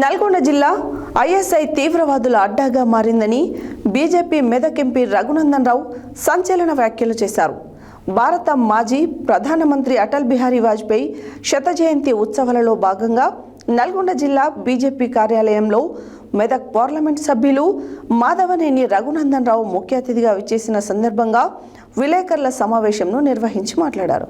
నల్గొండ జిల్లా ఐఎస్ఐ తీవ్రవాదుల అడ్డాగా మారిందని బీజేపీ మెదక్ ఎంపీ రఘునందన్ రావు సంచలన వ్యాఖ్యలు చేశారు. భారత మాజీ ప్రధానమంత్రి అటల్ బిహారీ వాజ్పేయి శత జయంతి ఉత్సవాలలో భాగంగా నల్గొండ జిల్లా బీజేపీ కార్యాలయంలో మెదక్ పార్లమెంట్ సభ్యులు మాధవనేని రఘునందన్ రావు ముఖ్య అతిథిగా విచ్చేసిన సందర్భంగా విలేకరుల సమావేశంను నిర్వహించి మాట్లాడారు.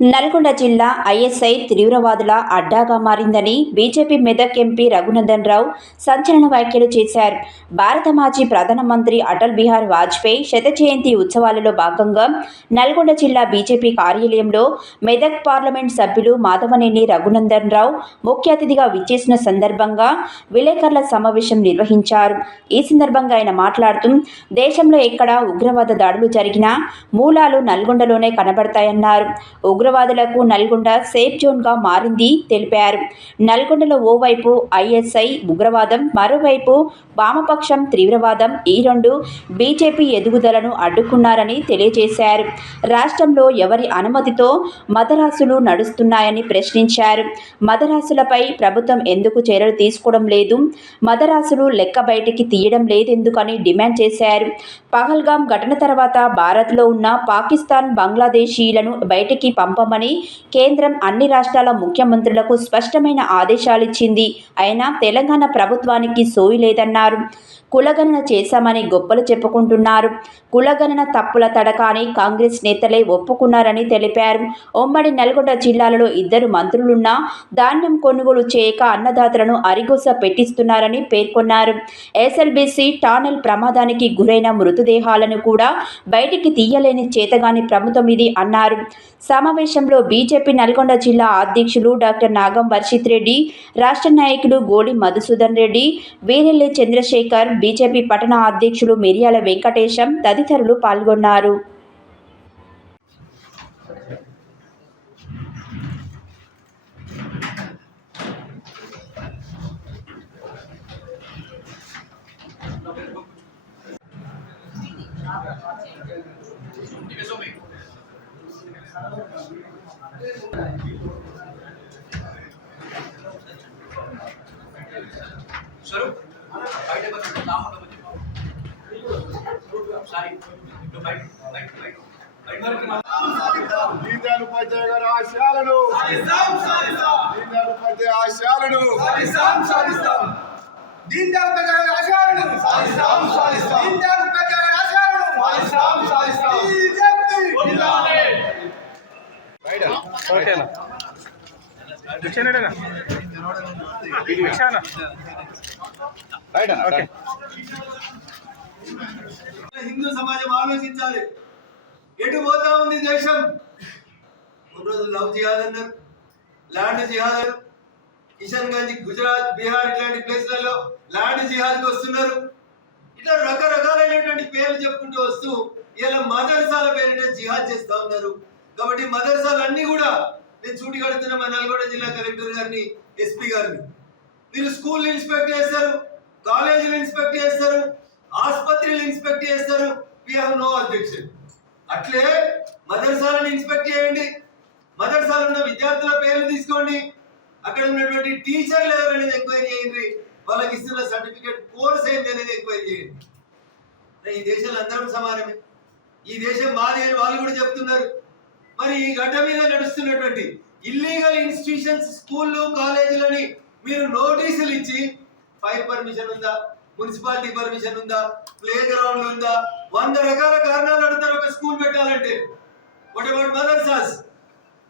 నల్గొండ జిల్లా ఐఎస్ఐ తీవ్రవాదుల అడ్డాగా మారిందని బీజేపీ మెదక్ ఎంపీ రఘునందన్ రావు సంచలన వ్యాఖ్యలు చేశారు. భారత మాజీ ప్రధానమంత్రి అటల్ బిహారీ వాజ్పేయి శత జయంతి ఉత్సవాలలో భాగంగా నల్గొండ జిల్లా బీజేపీ కార్యాలయంలో మెదక్ పార్లమెంట్ సభ్యులు మాధవనేని రఘునందన్ రావు ముఖ్య అతిథిగా విచ్చేసిన సందర్భంగా విలేకరుల సమావేశం నిర్వహించారు. ఈ సందర్భంగా ఆయన మాట్లాడుతూ దేశంలో ఎక్కడ ఉగ్రవాద దాడులు జరిగినా మూలాలు నల్గొండలోనే కనబడతాయన్నారు. ఉగ్రవాదులకు నల్గొండ సేఫ్ జోన్గా మారింది తెలిపారు. నల్గొండలో ఓవైపు ఐఎస్ఐ ఉగ్రవాదం, మరోవైపు వామపక్షం తీవ్రవాదం, ఈ రెండు బీజేపీ ఎదుగుదలను అడ్డుకున్నారని తెలియజేశారు. రాష్ట్రంలో ఎవరి అనుమతితో మదరాసులు నడుస్తున్నాయని ప్రశ్నించారు. మదరాసులపై ప్రభుత్వం ఎందుకు చర్యలు తీసుకోవడం లేదు, మదరాసులు లెక్క బయటికి తీయడం లేదెందుకని డిమాండ్ చేశారు. పహల్గాం ఘటన తర్వాత భారత్లో ఉన్న పాకిస్తాన్, బంగ్లాదేశీయులను బయటికి పంపమని కేంద్రం అన్ని రాష్ట్రాల ముఖ్యమంత్రులకు స్పష్టమైన ఆదేశాలిచ్చింది. అయినా తెలంగాణ ప్రభుత్వానికి సోయి లేదన్నారు. కులగణన చేశామని గొప్పలు చెప్పుకుంటున్నారు. కులగణన తప్పుల తడక అని కాంగ్రెస్ నేతలే ఒప్పుకున్నారని తెలిపారు. ఉమ్మడి నల్గొండ జిల్లాలలో 2 మంత్రులున్నా ధాన్యం కొనుగోలు చేయక అన్నదాతలను అరిగోస పెట్టిస్తున్నారని పేర్కొన్నారు. ఎస్ఎల్బీసీ టనల్ ప్రమాదానికి గురైన మృతదేహాలను కూడా బయటికి తీయలేని చేతగాని ప్రభుత్వం ఇది అన్నారు. సమావేశంలో బీజేపీ నల్గొండ జిల్లా అధ్యక్షులు డాక్టర్ నాగం వర్షిత్ రెడ్డి, రాష్ట్ర నాయకులు గోలి మధుసూదన్ రెడ్డి, వీరెల్లి చంద్రశేఖర్, బీజేపీ పట్టణ అధ్యక్షులు మిర్యాల వెంకటేశం తదితరులు పాల్గొన్నారు. దీన్ ఉపాధ్యాయ గారి ఆశయాలను హిందూ సమాజం ఆలోచించాలి. ఎటు పోతా ఉంది దేశం? కొన్ని రోజులు లవ్ జిహాద్ అన్నారు, ల్యాండ్ జిహాద్ అన్నారు. కిషన్ గంజ్, గుజరాత్, బీహార్ ఇట్లాంటి ప్లేస్లలో ల్యాండ్ జిహాద్కి వస్తున్నారు. ఇట్లా రకరకాలైనటువంటి పేర్లు చెప్పుకుంటూ వస్తూ ఇలా మదర్సాల పేరిట జిహాద్ చేస్తా ఉన్నారు. కాబట్టి మదర్సాలు అన్ని కూడా నేను చూటి కడుతున్న మా నల్గొండ జిల్లా కలెక్టర్ గారిని, ఎస్పీ గారిని, మీరు స్కూల్ ఇన్స్పెక్ట్ చేస్తారు, కాలేజీలు ఇన్స్పెక్ట్ చేస్తారు, ఆసుపత్రులు ఇన్స్పెక్ట్ చేస్తారు. We have no objection. అట్లే మదర్సాలను ఇన్స్పెక్ట్ చేయండి. మదర్సాలో ఉన్న విద్యార్థుల పేర్లు తీసుకోండి. అక్కడ ఉన్నటువంటి టీచర్లు ఎవరనేది ఎంక్వైరీ చేయండి. వాళ్ళకి ఇస్తున్న సర్టిఫికేట్ కోర్స్ ఏంటి అనేది ఎంక్వైరీ చేయండి. ఈ దేశంలో అందరం సమానమే. ఈ దేశం మాది అని వాళ్ళు కూడా చెప్తున్నారు. మరి ఈ గడ్డ మీద నడుస్తున్నటువంటి ఇల్లీగల్ ఇన్స్టిట్యూషన్స్, స్కూళ్ళు, కాలేజీలని మీరు నోటీసులు ఇచ్చి ఫైర్ పర్మిషన్ ఉందా, మున్సిపాలిటీ పర్మిషన్ ఉందా, ప్లే గ్రౌండ్ ఉందా, 100 రకాల కారణాలు అడుగుతారు ఒక స్కూల్ పెట్టాలంటే. What about madrasas?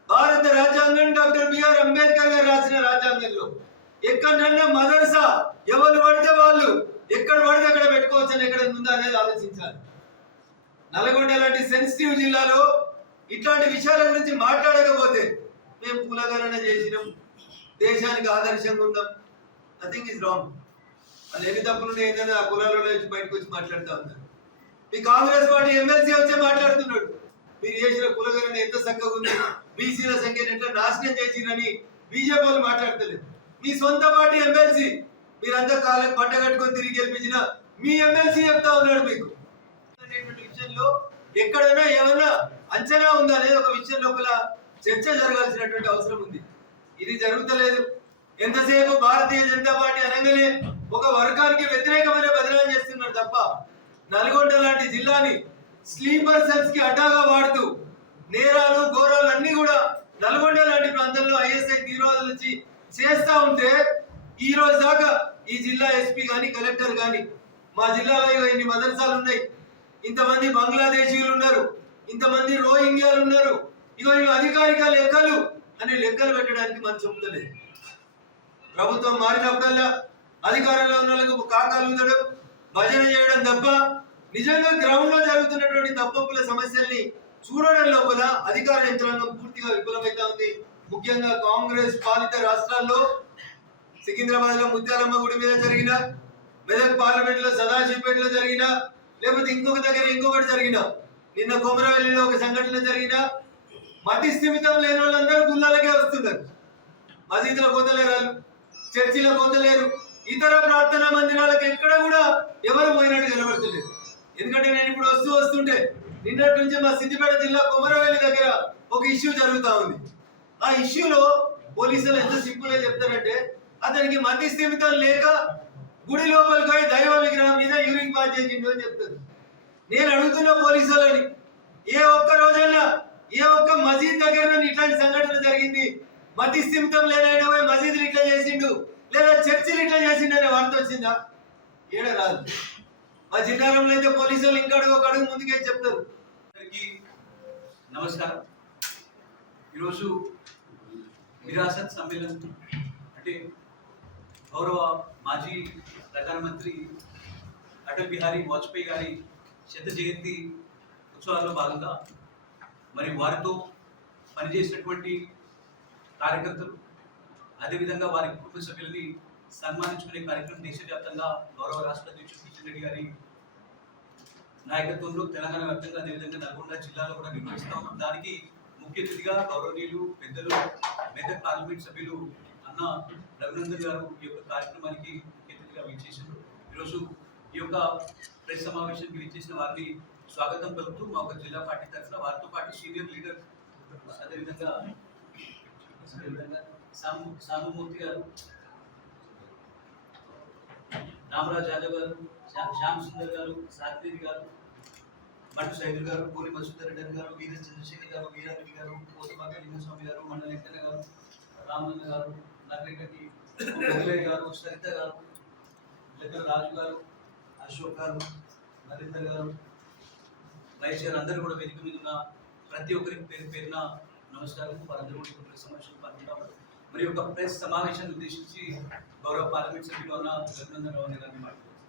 భారత రాజ్యాంగం డాక్టర్ బిఆర్ అంబేద్కర్ గారు రాసిన రాజ్యాంగంలో ఎక్కడన్నా మదర్సా ఎవరు పడితే వాళ్ళు ఎక్కడ పడితే అక్కడ పెట్టుకోవచ్చు అని ఎక్కడ ఉందా అనేది ఆలోచించాలి. నల్గొండ లాంటి సెన్సిటివ్ జిల్లాలో ఇట్లాంటి విషయాల గురించి మాట్లాడకపోతే మేము కులగణన చేసినాం, దేశానికి ఆదర్శంగా ఉన్నాం, నథింగ్ ఈజ్ రాంగ్. వాళ్ళు ఎన్ని తప్పులు ఏంటంటే ఆ కులాలలో బయటకు వచ్చి మాట్లాడుతూ ఉన్నారు. మీ కాంగ్రెస్ పార్టీ ఎమ్మెల్సీ వచ్చే మాట్లాడుతున్నాడు, మీరు చేసిన కులగణన ఎంత చక్కగా ఉంది, బీసీల సంఖ్యను ఎట్లా నాశనం చేసిరని బీజేపీ వాళ్ళు మాట్లాడతలేదు. మీ సొంత పార్టీ ఎమ్మెల్సీ, మీరంతా కాళ్ళకి పట్ట కట్టుకొని తిరిగి గెలిపించిన మీ ఎమ్మెల్సీ చెప్తా ఉన్నాడు మీకు విషయంలో ఎక్కడైనా ఏమన్నా అంచనా ఉందా అనేది ఒక విషయం లోపల చర్చ జరగాల్సినటువంటి అవసరం ఉంది. ఇది జరుగుతలేదు. ఎంతసేపు భారతీయ జనతా పార్టీ అనగానే ఒక వర్గానికి వ్యతిరేకమైన బదిలాలు చేస్తున్నారు తప్ప నల్గొండ లాంటి జిల్లాని స్లీపర్ సెల్స్ కి అడ్డాగా వాడుతూ నేరాలు ఘోరాలు అన్ని కూడా నల్గొండ లాంటి ప్రాంతంలో ఐఎస్ఐ తీవ్రవాదుల నుంచి చేస్తా ఉంటే ఈ రోజు దాకా ఈ జిల్లా ఎస్పీ గాని కలెక్టర్ గాని మా జిల్లాలో ఇన్ని మదర్సాలు ఉన్నాయి, ఇంతమంది బంగ్లాదేశీయులు ఉన్నారు, ఇంతమంది రోహింగ్యాలు ఉన్నారు, ఇగో ఇవి అధికారిక లెక్కలు అనే లెక్కలు పెట్టడానికి మన చెబుతలేదు. ప్రభుత్వం మారినప్పుడల్లా అధికారంలో ఉన్న వాళ్ళకు కాకాలు ఉండడం భజన చేయడం తప్ప నిజంగా గ్రౌండ్ లో జరుగుతున్నటువంటి తప్పుల సమస్యల్ని చూడడం లోపల అధికార యంత్రాంగం పూర్తిగా విఫలమైతా ఉంది. ముఖ్యంగా కాంగ్రెస్ పాలిత రాష్ట్రాల్లో సికింద్రాబాద్ లో ముత్యాలమ్మ గుడి మీద జరిగిన, మెదక్ పార్లమెంట్ లో సదాశివపేటలో జరిగిన, లేకపోతే ఇంకొక దగ్గర ఇంకొకటి జరిగిన, నిన్న కొమరవెల్లిలో ఒక సంఘటన జరిగిన, మతి స్థిమితం లేని వాళ్ళందరూ గుళ్ళలకే వస్తున్నారు. మసీదులో పోతలేరు, చర్చిలో పోతలేరు, ఇతర ప్రార్థనా మందిరాలకు ఎక్కడ కూడా ఎవరు పోయినట్టు కనబడతలేదు. ఎందుకంటే నేను ఇప్పుడు వస్తుంటే నిన్నటి నుంచి మా సిద్దిపేట జిల్లా కొమరవెల్లి దగ్గర ఒక ఇష్యూ జరుగుతా ఉంది. ఆ ఇష్యూలో పోలీసులు ఎంత సింపుల్ గా చెప్తారంటే అతనికి మతి స్థిమితం లేక గుడి లోపలికి పోయి దైవ విగ్రహం మీద యూరిన్ పాస్ చేసిండు అని చెప్తారు. నేను అడుగుతున్న పోలీసులని, ఏ ఒక్క రోజైనా ఏ ఒక్క మసీద్ దగ్గర ఇట్లాంటి సంఘటన జరిగింది, మతి స్థిమితం లేనైనా పోయి మసీదులు ఇట్లా చేసిండు లేదా చర్చిలు ఇట్లా చేసిండు అనే వార్త వచ్చిందా? ఏడ రాదు. మా జిల్లాలో అయితే పోలీసులు ఇంకా ఒక అడుగు ముందుకే చెప్తారు. నమస్కారం. ఈరోజు విరాసత్ సమ్మేళనం అంటే గౌరవ మాజీ ప్రధానమంత్రి అటల్ బిహారీ వాజ్పేయి గారి శత జయంతి ఉత్సవాల్లో భాగంగా మరి వారితో పనిచేసినటువంటి కార్యకర్తలు అదేవిధంగా వారి కుటుంబ సభ్యులని సన్మానించుకునే కార్యక్రమం దేశవ్యాప్తంగా గౌరవ రాష్ట్ర అధ్యక్షుడు కిషన్ రెడ్డి గారి నాయకత్వంలో తెలంగాణ వ్యాప్తంగా అదేవిధంగా నల్గొండ జిల్లాలో కూడా నిర్వహిస్తా ఉన్నాం. దానికి ముఖ్య అతిథిగా గౌరవనీయులు పెద్దలు మెదక్ పార్లమెంట్ సభ్యులు అన్న రఘునందన్ గారు ఈ యొక్క కార్యక్రమానికి ముఖ్య అతిథిగా విచ్చేసారు. ఈరోజు ఈ యొక్క ప్రెస్ సమావేశానికి విచ్చేసిన వారిని స్వాగతం పలుకుతూ మా ఒక జిల్లా పార్టీ తరఫున వారితో పాటు సీనియర్ లీడర్ అదేవిధంగా సామూర్తి గారు, రామరాజ్ యాదవ్ గారు, శ్యామ్ సుందర్ గారు, సాత్విక్ గారు, మట్టు సైదుల్ గారు, పూరి మసూదర్ రెడ్డి గారు, వీర చంద్రశేఖర్ గారు, వీరారెడ్డి గారు, పోతపాక లింగస్వామి గారు, మండల వెంకన్న గారు, రామన్న గారు, నర్రెడ్డి గారు, సరిత గారు, జగన్ రాజు గారు, అశోక్ గారు, నరేందర్ గారు, వైఎస్ గారు అందరూ కూడా వేదిక మీద ఉన్న ప్రతి ఒక్కరికి పేరు పేరున నమస్కారం. వారందరూ కూడా ప్రెస్ సమావేశంలో పాల్గొన్నారు. మరి ఒక ప్రెస్ సమావేశాన్ని ఉద్దేశించి గౌరవ పార్లమెంట్ సభ్యులు ఉన్న రఘునందన్ రావు గారిని మాట్లాడుతున్నారు.